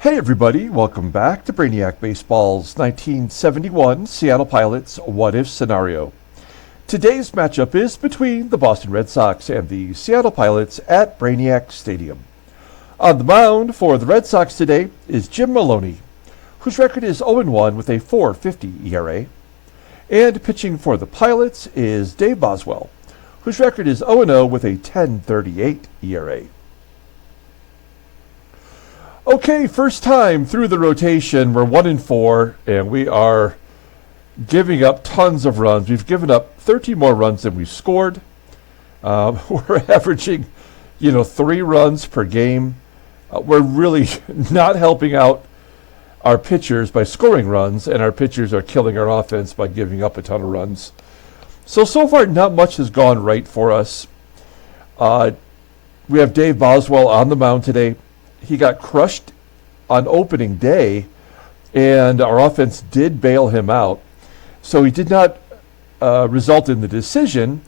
Hey everybody, welcome back to Brainiac Baseball's 1971 Seattle Pilots What If Scenario. Today's matchup is between the Boston Red Sox and the Seattle Pilots at Brainiac Stadium. On the mound for the Red Sox today is Jim Maloney, whose record is 0-1 with a .450 ERA. And pitching for the Pilots is Dave Boswell, whose record is 0-0 with a .1038 ERA. Okay, first time through the rotation. We're 1-4, and we are giving up tons of runs. We've given up 30 more runs than we've scored. We're averaging, 3 runs per game. We're really not helping out our pitchers by scoring runs, and our pitchers are killing our offense by giving up a ton of runs. So far, not much has gone right for us. We have Dave Boswell on the mound today. He got crushed on opening day, and our offense did bail him out. So he did not result in the decision,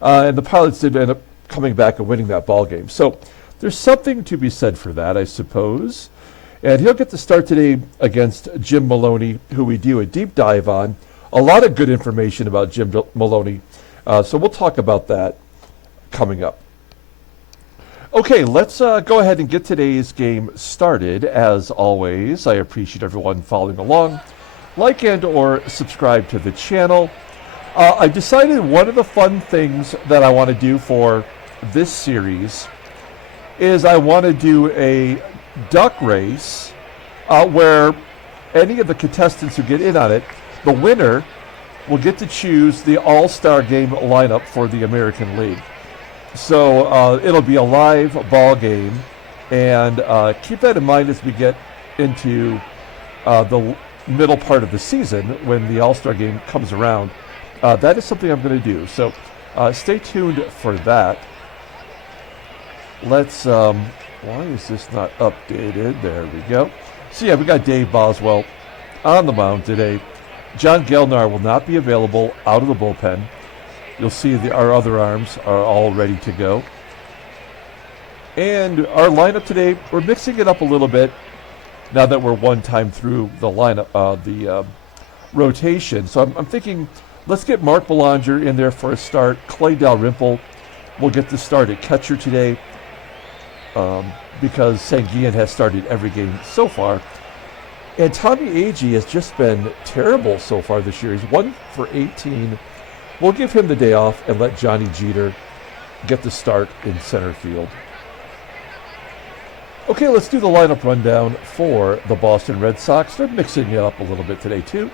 and the Pilots did end up coming back and winning that ball game. So there's something to be said for that, I suppose. And he'll get the start today against Jim Maloney, who we do a deep dive on. A lot of good information about Jim Maloney, so we'll talk about that coming up. Okay, let's go ahead and get today's game started. As always, I appreciate everyone following along. Like and or subscribe to the channel. I decided one of the fun things that I want to do for this series is I want to do a duck race where any of the contestants who get in on it, the winner will get to choose the All-Star Game lineup for the American League. So it'll be a live ball game, and keep that in mind as we get into the middle part of the season when the All-Star Game comes around. That is something I'm going to do, so stay tuned for that. Let's, why is this not updated? There we go. So yeah, we got Dave Boswell on the mound today. John Gelnar will not be available out of the bullpen. You'll see our other arms are all ready to go. And our lineup today, we're mixing it up a little bit now that we're one time through the lineup, the rotation. So I'm thinking, let's get Mark Belanger in there for a start. Clay Dalrymple will get the start at catcher today because Sanguian has started every game so far. And Tommy Agee has just been terrible so far this year. He's 1 for 18. We'll give him the day off and let Johnny Jeter get the start in center field. Okay, let's do the lineup rundown for the Boston Red Sox. They're mixing it up a little bit today, too.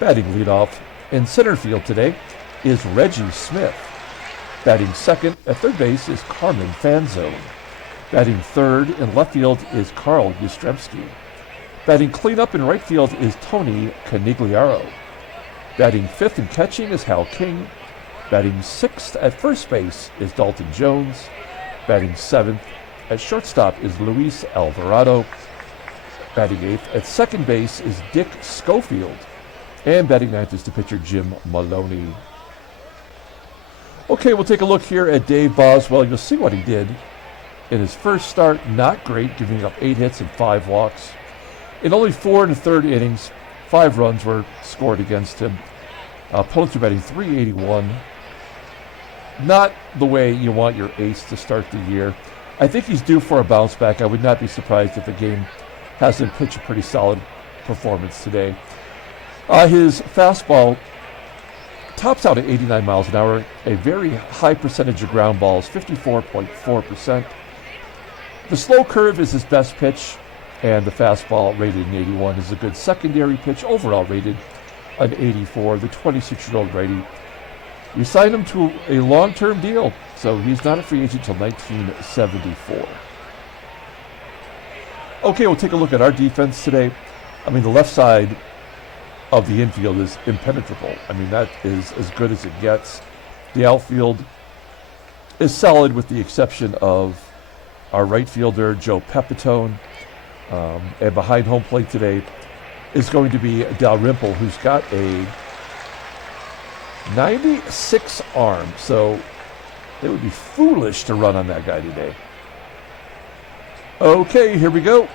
Batting leadoff in center field today is Reggie Smith. Batting second at third base is Carmen FANZONE. Batting third in left field is Carl YASTRZEMSKI. Batting cleanup in right field is Tony CONIGLIARO. Batting fifth and catching is Hal King. Batting sixth at first base is Dalton Jones. Batting seventh at shortstop is Luis Alvarado. Batting eighth at second base is Dick Schofield. And batting ninth is the pitcher Jim Maloney. Okay, we'll take a look here at Dave Boswell. You'll see what he did in his first start. Not great, giving up 8 hits and 5 walks. In only 4 1/3 innings, 5 runs were scored against him. Pulitzer batting .381. Not the way you want your ace to start the year. I think he's due for a bounce back. I would not be surprised if the game has him pitch a pretty solid performance today. His fastball tops out at 89 miles an hour, a very high percentage of ground balls, 54.4%. The slow curve is his best pitch, and the fastball rated an 81 is a good secondary pitch, overall rated an 84. The 26-year-old righty, we signed him to a long-term deal, so he's not a free agent until 1974. Okay, we'll take a look at our defense today. I mean, the left side of the infield is impenetrable. I mean, that is as good as it gets. The outfield is solid with the exception of our right fielder, Joe Pepitone. And behind home plate today is going to be Dalrymple, who's got a 96 arm. So it would be foolish to run on that guy today. Okay, here we go.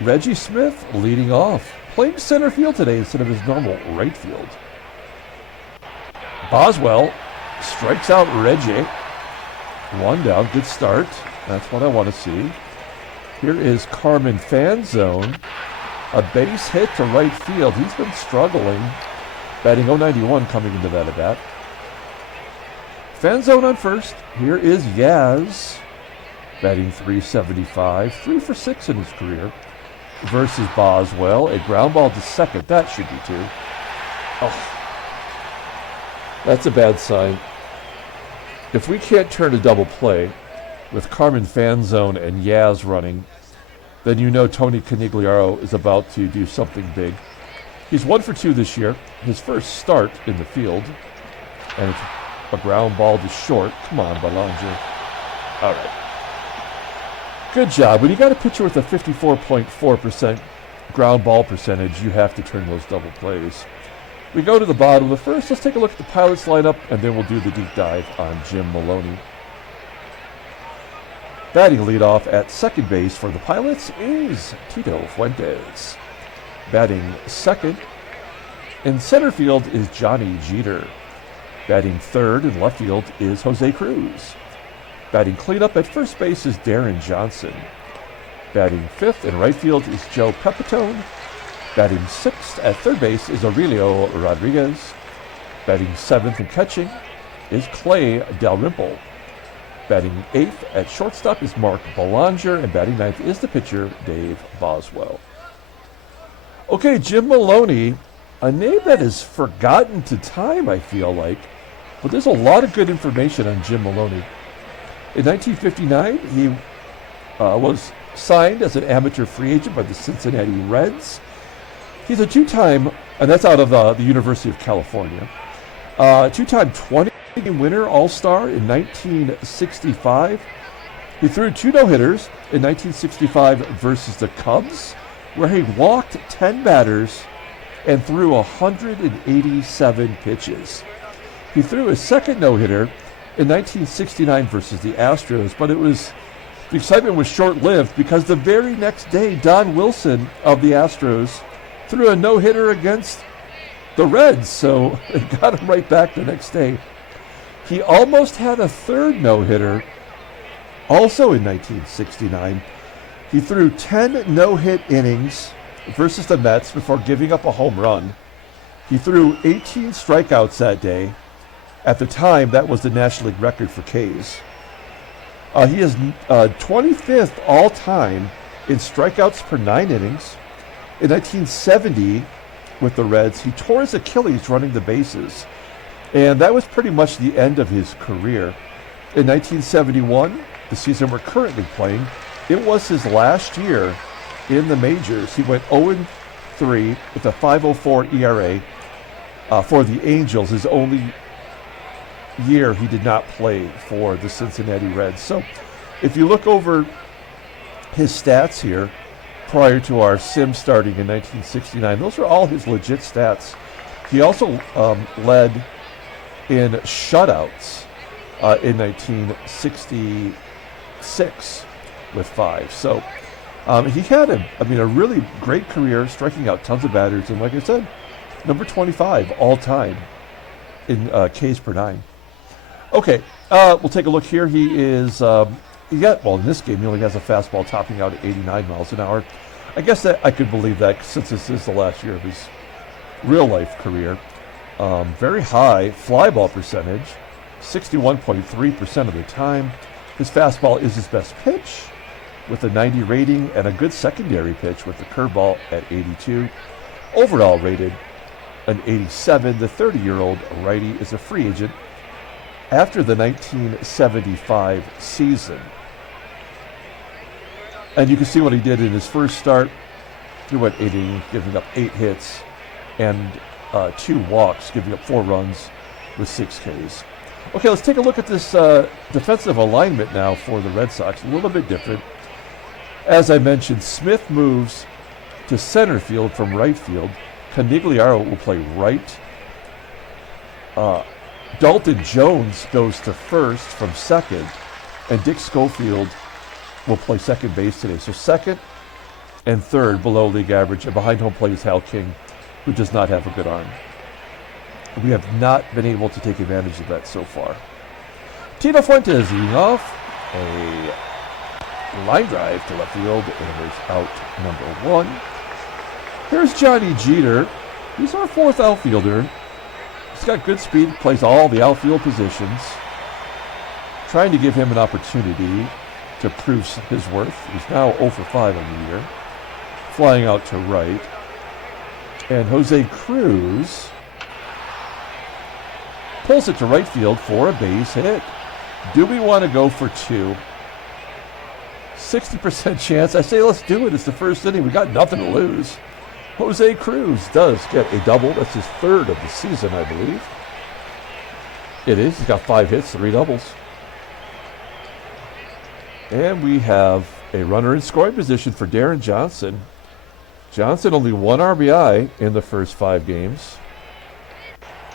Reggie Smith leading off, playing center field today instead of his normal right field. Boswell strikes out Reggie. One down, good start. That's what I want to see. Here is Carmen FANZONE. A base hit to right field. He's been struggling. Batting .091 coming into that at bat. FANZONE on first. Here is Yaz. Batting .375. 3 for 6 in his career. Versus Boswell. A ground ball to second. That should be 2. Oh. That's a bad sign. If we can't turn a double play with Carmen FANZONE and Yaz running, then you know Tony Conigliaro is about to do something big. He's 1 for 2 this year. His first start in the field. And it's a ground ball to short. Come on, Belanger. All right. Good job. When you got a pitcher with a 54.4% ground ball percentage, you have to turn those double plays. We go to the bottom of the first. Let's take a look at the Pilots lineup, and then we'll do the deep dive on Jim Maloney. Batting leadoff at second base for the Pilots is Tito Fuentes. Batting second in center field is Johnny Jeter. Batting third in left field is Jose Cruz. Batting cleanup at first base is Deron Johnson. Batting fifth in right field is Joe Pepitone. Batting sixth at third base is Aurelio Rodriguez. Batting seventh in catching is Clay Dalrymple. Batting eighth at shortstop is Mark Belanger, and batting ninth is the pitcher Dave Boswell. Okay, Jim Maloney, a name that is forgotten to time, I feel like, but there's a lot of good information on Jim Maloney. In 1959, he was signed as an amateur free agent by the Cincinnati Reds. He's a two-time, and that's out of the University of California, two-time 20-game winner All-Star in 1965. He threw 2 no-hitters in 1965 versus the Cubs, where he walked 10 batters and threw 187 pitches. He threw his second no-hitter in 1969 versus the Astros, but the excitement was short-lived because the very next day, Don Wilson of the Astros threw a no-hitter against the Reds, so it got him right back the next day. He almost had a third no-hitter, also in 1969. He threw 10 no-hit innings versus the Mets before giving up a home run. He threw 18 strikeouts that day. At the time, that was the National League record for Ks. He is 25th all-time in strikeouts per 9 innings. In 1970, with the Reds, he tore his Achilles running the bases, and that was pretty much the end of his career. In 1971, the season we're currently playing, it was his last year in the majors. He went 0-3 with a 5.04 ERA for the Angels, his only year he did not play for the Cincinnati Reds. So if you look over his stats here, prior to our sim starting in 1969. Those are all his legit stats. He also led in shutouts in 1966 with 5. So he had a really great career, striking out tons of batters, and like I said, number 25 all time in Ks per 9. Okay, we'll take a look here. He is in this game, he only has a fastball topping out at 89 miles an hour. I guess that I could believe that since this is the last year of his real-life career. Very high fly ball percentage, 61.3% of the time. His fastball is his best pitch with a 90 rating, and a good secondary pitch with the curveball at 82. Overall rated an 87. The 30-year-old righty is a free agent after the 1975 season. And you can see what he did in his first start. He went 8 innings, giving up 8 hits and 2 walks, giving up 4 runs with 6 Ks. Okay, let's take a look at this defensive alignment now for the Red Sox. A little bit different. As I mentioned, Smith moves to center field from right field. Conigliaro will play right. Dalton Jones goes to first from second, and Dick Schofield will play second base today. So second, and third below league average, and behind home plate is Hal King, who does not have a good arm. We have not been able to take advantage of that so far. Tito Fuentes leading off. A line drive to left field, and there's out number 1. Here's Johnny Jeter. He's our 4th outfielder. He's got good speed, plays all the outfield positions. Trying to give him an opportunity to prove his worth. He's now 0 for 5 on the year. Flying out to right. And Jose Cruz pulls it to right field for a base hit. Do we want to go for 2? 60% chance. I say let's do it. It's the first inning. We got nothing to lose. Jose Cruz does get a double. That's his 3rd of the season, I believe. It is. He's got 5 hits, 3 doubles. And we have a runner in scoring position for Deron Johnson. Johnson only 1 RBI in the first 5 games.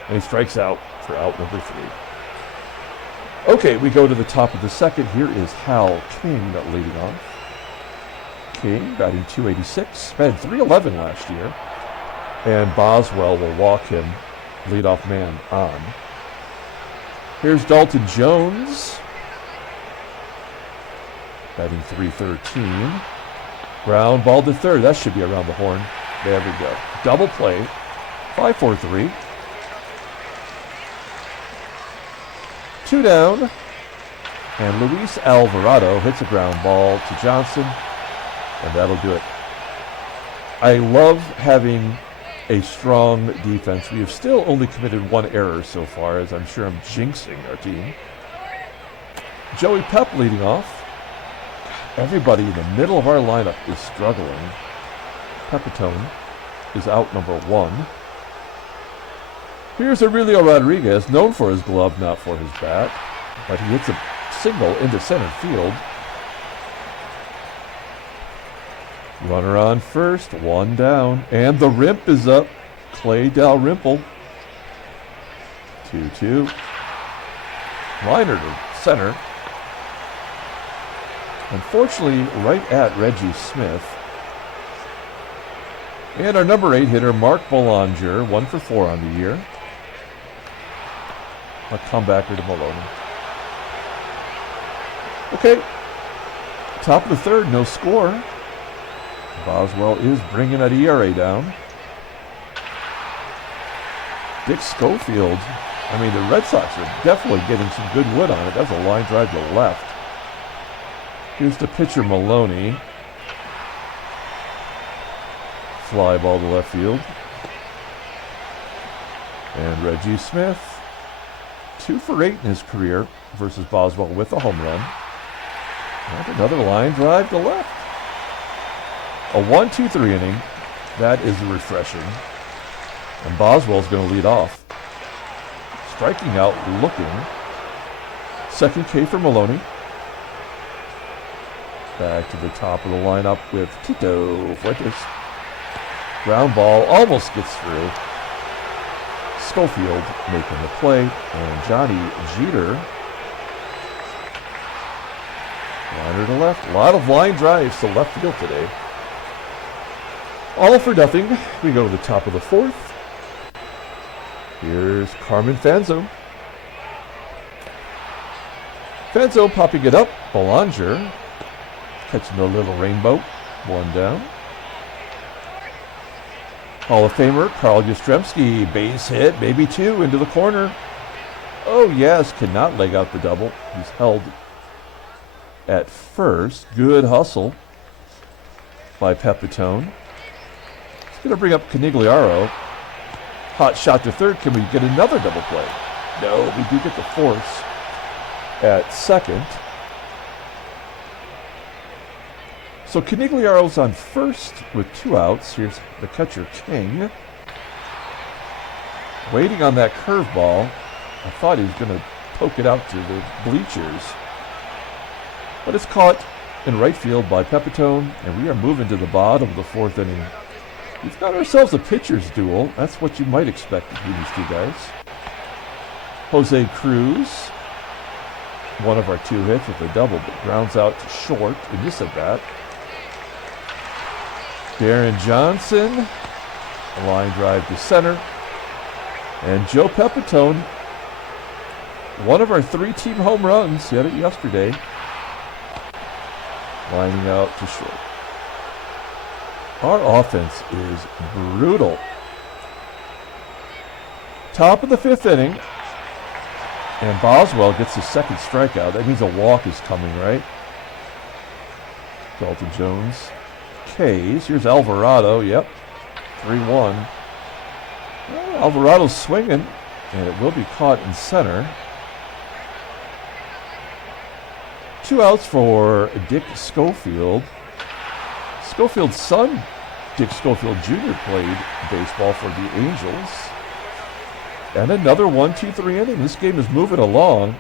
And he strikes out for out number 3. Okay, we go to the top of the second. Here is Hal King leading off. King batting .286, batted .311 last year. And Boswell will walk him, leadoff man on. Here's Dalton Jones, batting .313. Ground ball to third. That should be around the horn. There we go. Double play. 5-4-3. 2 down. And Luis Alvarado hits a ground ball to Johnson. And that'll do it. I love having a strong defense. We have still only committed 1 error so far, as I'm sure I'm jinxing our team. Joey Pep leading off. Everybody in the middle of our lineup is struggling. PEPITONE is out number 1. Here's Aurelio Rodriguez, known for his glove, not for his bat. But he hits a single into center field. Runner on first, 1 down. And the rimp is up. Clay Dalrymple. 2-2. Liner to center. Unfortunately, right at Reggie Smith. And our number 8 hitter, Mark Belanger, 1 for 4 on the year. A comebacker to Maloney. Okay. Top of the third, no score. Boswell is bringing that ERA down. Dick Schofield. I mean, the Red Sox are definitely getting some good wood on it. That's a line drive to left. Here's the pitcher, Maloney. Fly ball to left field. And Reggie Smith, 2 for 8 in his career versus Boswell with a home run. And another line drive to left. A 1-2-3 inning. That is refreshing. And Boswell's going to lead off. Striking out, looking. Second K for Maloney. Back to the top of the lineup with Tito Fuentes. Ground ball almost gets through. Schofield making the play. And Johnny Jeter. Liner to left. A lot of line drives to left field today. All for nothing. We go to the top of the fourth. Here's Carmen FANZONE. FANZONE popping it up. Belanger catching the little rainbow. 1 down. Hall of Famer Carl YASTRZEMSKI, base hit, maybe 2 into the corner. Oh yes, cannot leg out the double. He's held at first. Good hustle by PEPITONE. He's going to bring up CONIGLIARO. Hot shot to third. Can we get another double play? No, we do get the force at second. So CONIGLIARO's on first with 2 outs. Here's the catcher, King. Waiting on that curveball. I thought he was going to poke it out to the bleachers. But it's caught in right field by PEPITONE, and we are moving to the bottom of the 4th inning. We've got ourselves a pitcher's duel. That's what you might expect between these 2 guys. Jose Cruz, one of our 2 hits with a double, but grounds out to short in this at bat. Deron Johnson, a line drive to center. And Joe Pepitone, one of our 3-team home runs, hit it yesterday. Lining out to short. Our offense is brutal. Top of the 5th inning. And Boswell gets his second strikeout. That means a walk is coming, right? Dalton Jones. K's. Here's Alvarado. Yep. 3-1. Well, Alvarado's swinging. And it will be caught in center. 2 outs for Dick Schofield. Schofield's son, Dick Schofield Jr., played baseball for the Angels. And another 1-2-3 inning. This game is moving along.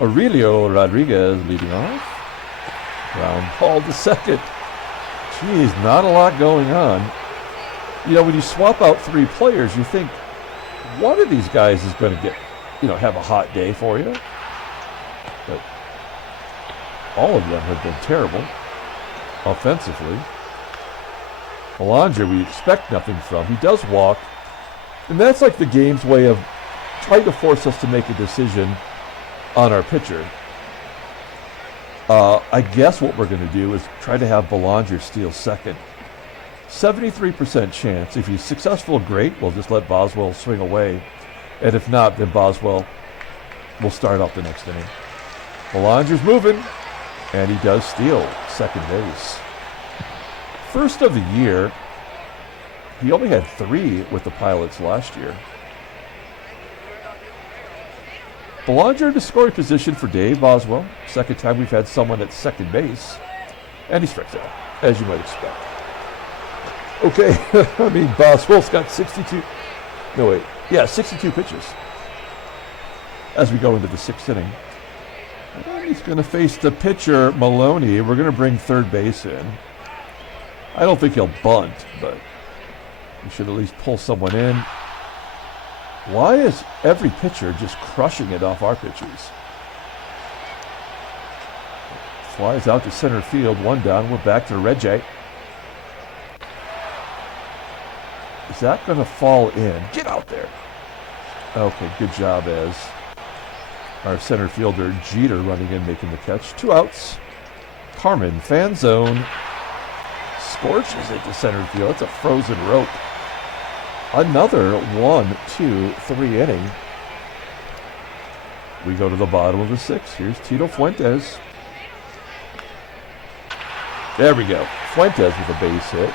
Aurelio Rodriguez leading off. Ground ball to second. Geez, not a lot going on. You know, when you swap out 3 players, you think one of these guys is going to get, have a hot day for you. But all of them have been terrible offensively. Belanger, we expect nothing from. He does walk. And that's like the game's way of trying to force us to make a decision on our pitcher. I guess what we're going to do is try to have Belanger steal second. 73% chance. If he's successful, great. We'll just let Boswell swing away. And if not, then Boswell will start off the next inning. Belanger's moving, and he does steal second base. First of the year. He only had 3 with the Pilots last year. Belanger in the scoring position for Dave Boswell. Second time we've had someone at second base. And he strikes out, as you might expect. Okay, I mean, Boswell's got 62. No, wait. Yeah, 62 pitches as we go into the 6th inning. And he's going to face the pitcher, Maloney. We're going to bring third base in. I don't think he'll bunt, but we should at least pull someone in. Why is every pitcher just crushing it off our pitchers? Flies out to center field, 1 down. We're back to Reggie. Is that going to fall in? Get out there. Okay, good job as our center fielder, Jeter, running in, making the catch. 2 outs. Carmen, fan zone. Scorches it to center field. It's a frozen rope. Another 1-2-3 inning. We go to the bottom of the 6th. Here's Tito Fuentes. There we go. Fuentes with a base hit.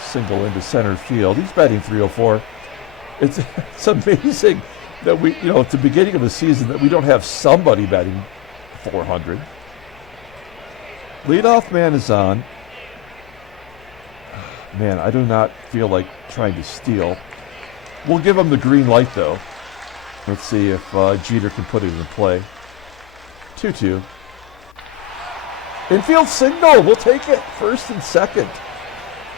Single into center field. He's batting .304. It's amazing that we, at the beginning of the season, that we don't have somebody batting .400. Leadoff man is on. Man, I do not feel like trying to steal. We'll give him the green light, though. Let's see if Jeter can put it in play. 2-2. Infield signal. We'll take it. First and second.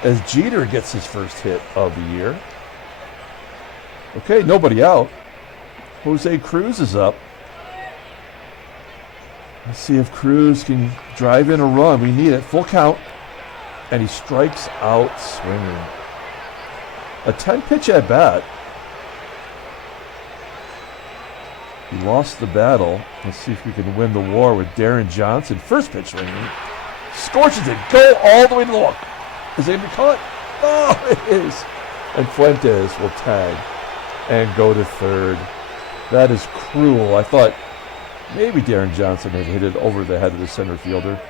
As Jeter gets his first hit of the year. Okay, nobody out. Jose CRUZ is up. Let's see if CRUZ can drive in a run. We need it. Full count. And he strikes out swinging. A 10-pitch at bat. He lost the battle. Let's see if we can win the war with Deron Johnson. First pitch swinging. Scorches it. Go all the way to the wall. Is it going to be caught? Oh, it is. And Fuentes will tag and go to third. That is cruel. I thought maybe Deron Johnson had hit it over the head of the center fielder.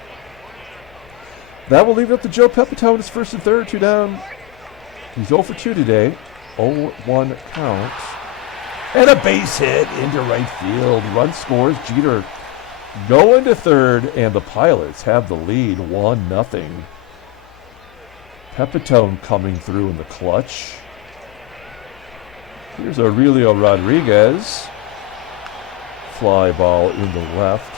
That will leave it up to Joe Pepitone. It's first and third, 2 down. He's 0 for 2 today. 0-1 count. And a base hit into right field. Run scores. Jeter going to third, and the Pilots have the lead, 1-0. Pepitone coming through in the clutch. Here's Aurelio Rodriguez. Fly ball in the left.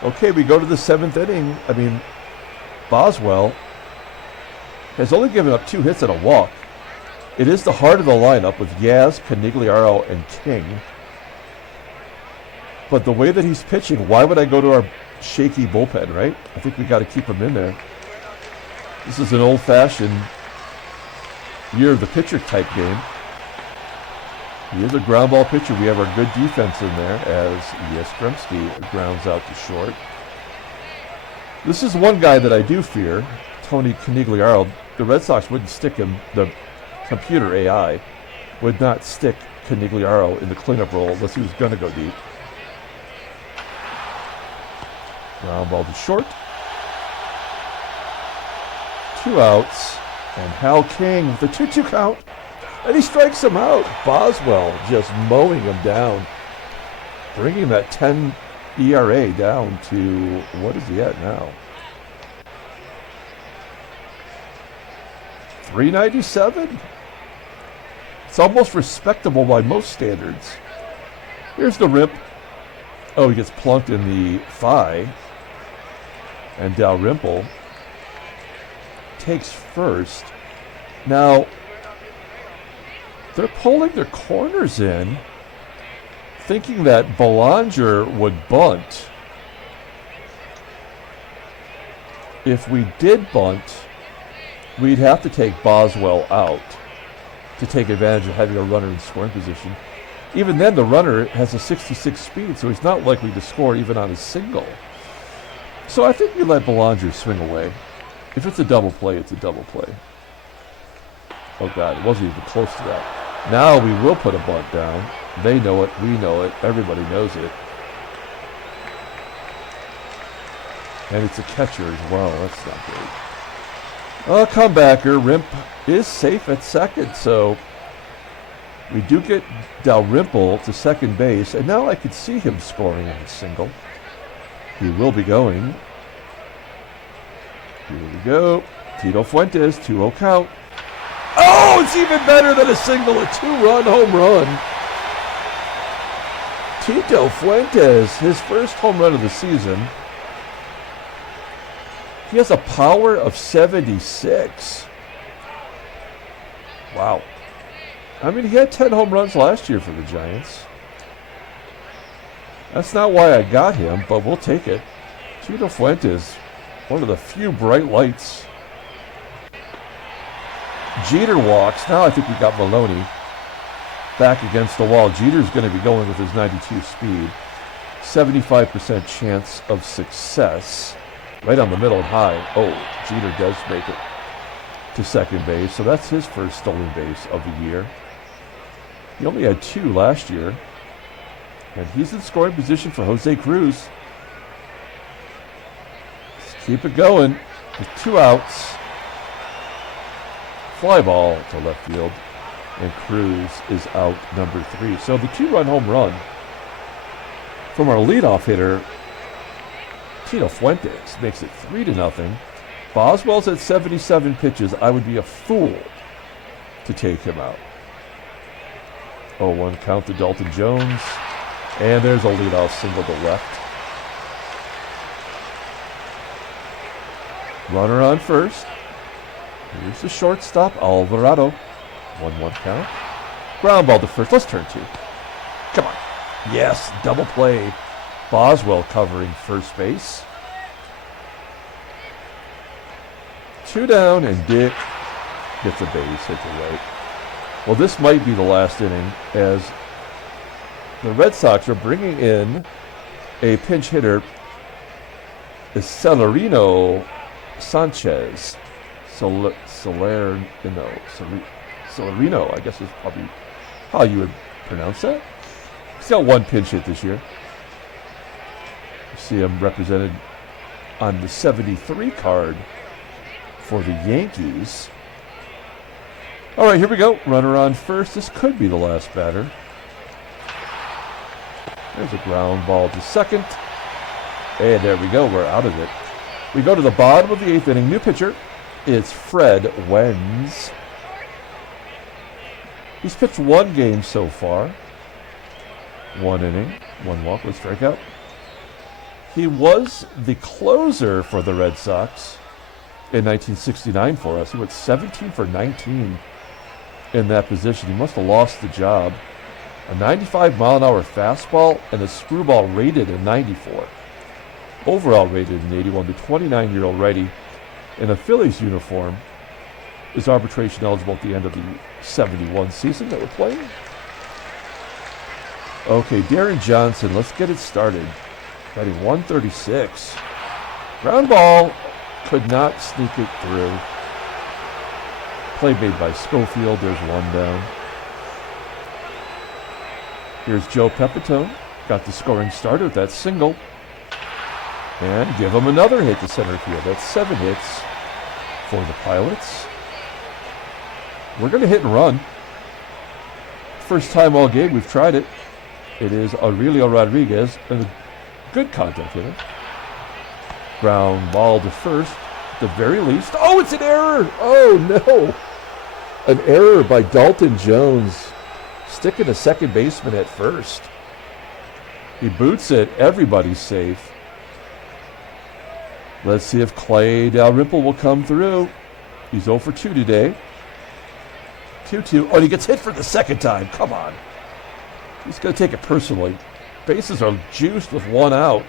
Okay, we go to the 7th inning. I mean, Boswell has only given up 2 hits and a walk. It is the heart of the lineup with Yaz, Conigliaro, and King. But the way that he's pitching, why would I go to our shaky bullpen, right? I think we got to keep him in there. This is an old-fashioned year of the pitcher type game. He is a ground ball pitcher. We have our good defense in there as YASTRZEMSKI grounds out to short. This is one guy that I do fear, Tony Conigliaro. The Red Sox wouldn't stick him, the computer AI would not stick Conigliaro in the cleanup role unless he was going to go deep. Ground ball to short. 2 outs. And Hal King with the 2-2 count. And he strikes him out. Boswell just mowing him down. Bringing that 10 ERA down to, what is he at now? 397? It's almost respectable by most standards. Here's the rip. Oh, he gets plunked in the thigh. And Dalrymple takes first. Now, they're pulling their corners in, thinking that Belanger would bunt. If we did bunt, we'd have to take Boswell out to take advantage of having a runner in scoring position. Even then, the runner has a 66 speed, so he's not likely to score even on a single. So I think you let Belanger swing away. If it's a double play, it's a double play. Oh God, it wasn't even close to that. Now we will put a bunt down. They know it, we know it, everybody knows it. And it's a catcher as well, that's not great. Comebacker, Rimp is safe at second, so we do get Dalrymple to second base, and now I could see him scoring on a single. He will be going. Here we go. Tito Fuentes, 2-0 count. Oh, it's even better than a single, a 2-run home run. Tito Fuentes, his first home run of the season. He has a power of 76. Wow. I mean, he had 10 home runs last year for the Giants. That's not why I got him, but we'll take it. Tito Fuentes, one of the few bright lights. Jeter walks. Now I think we got Maloney back against the wall. Jeter's going to be going with his 92 speed. 75% chance of success. Right on the middle and high. Oh, Jeter does make it to second base. So that's his first stolen base of the year. He only had 2 last year. And he's in scoring position for Jose Cruz. Let's keep it going with 2 outs. Fly ball to left field. And Cruz is out number 3. So the 2-run home run from our leadoff hitter, Tito Fuentes, makes it 3-0. Boswell's at 77 pitches. I would be a fool to take him out. 0-1 count to Dalton Jones. And there's a leadoff single to left. Runner on first. Here's the shortstop, Alvarado. 1-1 count. Ground ball to first. Let's turn 2. Come on. Yes, double play. Boswell covering first base. 2 down, and Dick gets a base hit to right. Well, this might be the last inning, as the Red Sox are bringing in a pinch hitter, Celerino Sanchez. Celerino, I guess is probably how you would pronounce that. He's got 1 pinch hit this year. You see him represented on the 73 card for the Yankees. All right, here we go. Runner on first. This could be the last batter. There's a ground ball to second. And there we go. We're out of it. We go to the bottom of the 8th inning. New pitcher. It's Fred Wenz. He's pitched 1 game so far. 1 inning, 1 walk, 1 strikeout. He was the closer for the Red Sox in 1969 for us. He went 17 for 19 in that position. He must have lost the job A 95-mile-an-hour fastball and a screwball rated a 94. Overall rated an 81. The 29-year-old righty in a Phillies uniform is arbitration eligible at the end of the 71 season that we're playing. Okay, Deron Johnson, let's get it started. Batting 136. Ground ball, could not sneak it through. Play made by Schofield, there's one down. Here's Joe Pepitone, got the scoring starter with that single. And give him another hit to center field. That's 7 hits for the Pilots. We're going to hit and run. First time all game we've tried it. It is Aurelio Rodriguez, and a good contact hitter. Ground ball to first, at the very least. Oh, it's an error! Oh, no! An error by Dalton Jones, sticking a second baseman at first. He boots it. Everybody's safe. Let's see if Clay Dalrymple will come through. He's 0 for 2 today. 2-2. Oh, and he gets hit for the second time. Come on. He's going to take it personally. Bases are juiced with one out.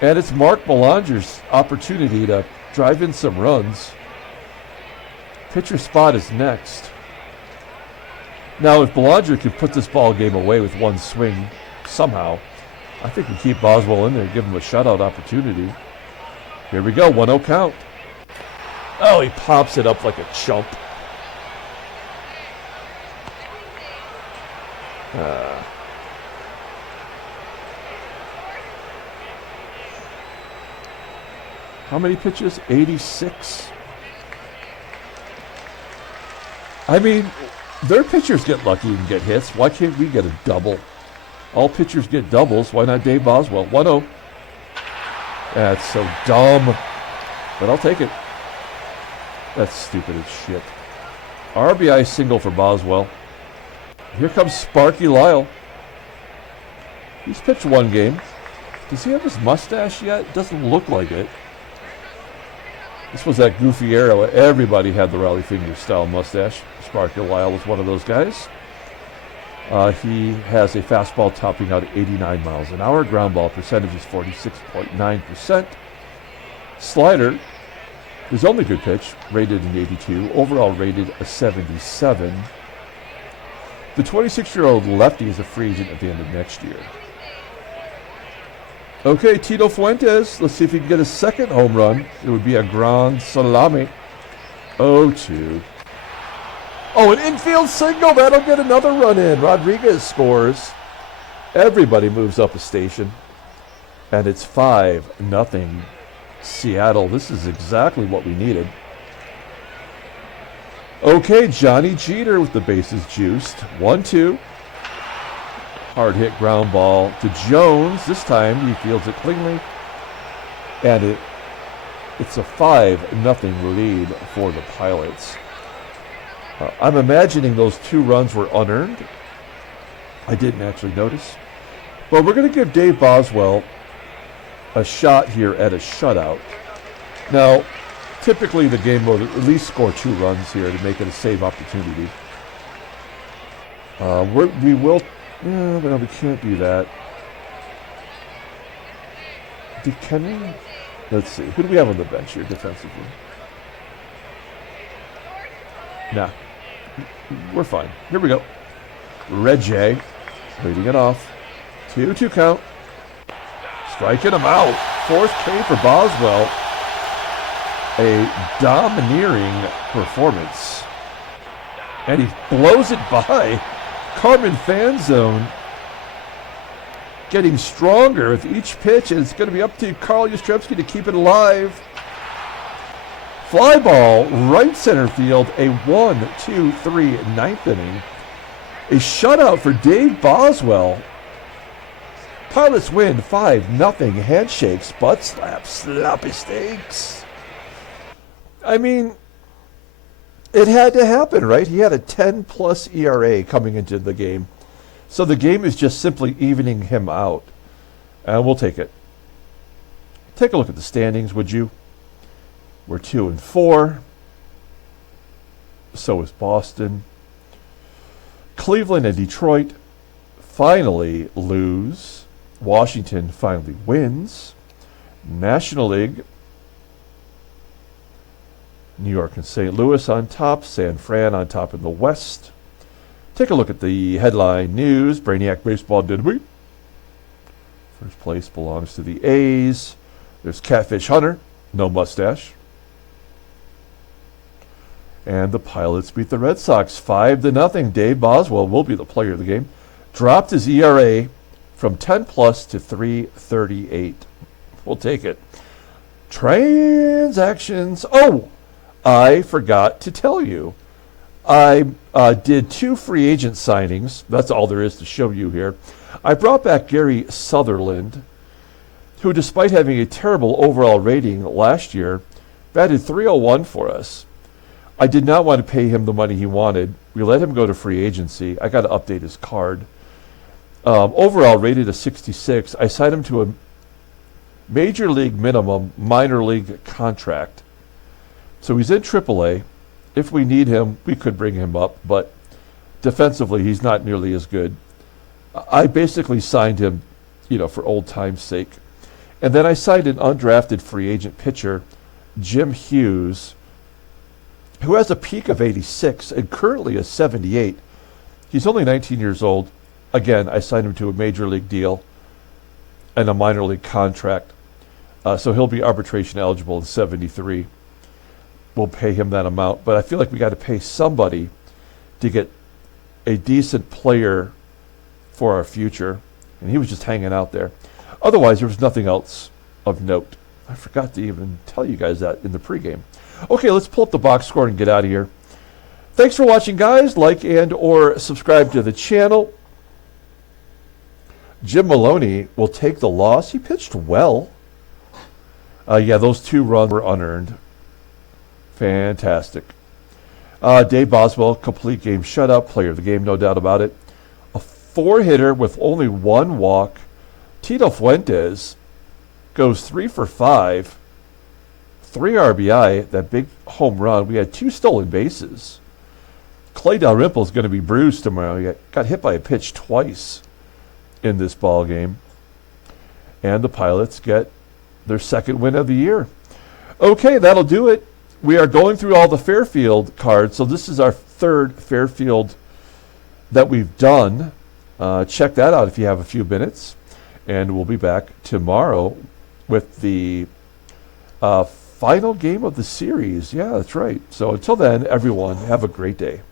And it's Mark Belanger's opportunity to drive in some runs. Pitcher spot is next. Now, if Belanger could put this ball game away with one swing somehow, I think we keep Boswell in there and give him a shutout opportunity. Here we go, 1-0 count. Oh, he pops it up like a chump. How many pitches? 86. I mean, their pitchers get lucky and get hits. Why can't we get a double? All pitchers get doubles. Why not Dave Boswell? 1-0. That's so dumb. But I'll take it. That's stupid as shit. RBI single for Boswell. Here comes Sparky Lyle. He's pitched one game. Does he have his mustache yet? Doesn't look like it. This was that goofy era where everybody had the Raleigh Finger style mustache. Sparky Lyle was one of those guys. He has a fastball topping out at 89 miles an hour. Ground ball percentage is 46.9%. Slider, his only good pitch, rated an 82. Overall rated a 77. The 26-year-old lefty is a free agent at the end of next year. Okay, Tito Fuentes. Let's see if he can get a second home run. It would be a grand salami. 0-2. Oh, an infield single. That'll get another run in. Rodriguez scores. Everybody moves up a station. And it's 5-0 Seattle. This is exactly what we needed. Okay, Johnny Jeter with the bases juiced. 1-2. Hard hit ground ball to Jones. This time he fields it cleanly. And it's a 5-0 lead for the Pilots. I'm imagining those 2 runs were unearned. I didn't actually notice. But we're going to give Dave Boswell a shot here at a shutout. Now, typically the game will at least score 2 runs here to make it a save opportunity. We will... no, we can't do that. Can we? Let's see. Who do we have on the bench here defensively? Nah. We're fine. Here we go. Reggie leading it off. 2-2 count. Striking him out. 4th K for Boswell. A domineering performance. And he blows it by. Carmen FANZONE getting stronger with each pitch, and it's going to be up to Carl YASTRZEMSKI to keep it alive. Fly ball, right center field, a 1-2-3 9th inning. A shutout for Dave Boswell. Pilots win 5-0. Handshakes, butt slaps, sloppy steaks. I mean, it had to happen, right? He had a 10-plus ERA coming into the game. So the game is just simply evening him out. And we'll take it. Take a look at the standings, would you? We're 2-4. So is Boston. Cleveland and Detroit finally lose. Washington finally wins. National League, New York and St. Louis on top, San Fran on top in the West. Take a look at the headline news. Brainiac Baseball did we? First place belongs to the A's. There's Catfish Hunter, no mustache. And the Pilots beat the Red Sox 5-0. Dave Boswell will be the player of the game. Dropped his ERA from 10 plus to 3.38. We'll take it. Transactions. Oh, I forgot to tell you. I did 2 free agent signings. That's all there is to show you here. I brought back Gary Sutherland, who, despite having a terrible overall rating last year, batted .301 for us. I did not want to pay him the money he wanted. We let him go to free agency. I got to update his card. Overall rated a 66. I signed him to a major league minimum minor league contract. So he's in AAA. If we need him, we could bring him up, but defensively, he's not nearly as good. I basically signed him, for old time's sake. And then I signed an undrafted free agent pitcher, Jim Hughes, who has a peak of 86 and currently is 78. He's only 19 years old. Again, I signed him to a major league deal and a minor league contract. So he'll be arbitration eligible in 73. We'll pay him that amount. But I feel like we got to pay somebody to get a decent player for our future. And he was just hanging out there. Otherwise, there was nothing else of note. I forgot to even tell you guys that in the pregame. Okay, let's pull up the box score and get out of here. Thanks for watching, guys. Like and or subscribe to the channel. Jim Maloney will take the loss. He pitched well. Yeah, those 2 runs were unearned. Fantastic. Dave Boswell, complete game shutout, player of the game, no doubt about it. A 4-hitter with only 1 walk. Tito Fuentes goes 3 for 5. 3 RBI, that big home run. We had 2 stolen bases. Clay Dalrymple is going to be bruised tomorrow. He got hit by a pitch twice in this ball game. And the Pilots get their 2nd win of the year. Okay, that'll do it. We are going through all the Fairfield cards. So this is our 3rd Fairfield that we've done. Check that out if you have a few minutes. And we'll be back tomorrow with the final game of the series. Yeah, that's right. So until then, everyone, have a great day.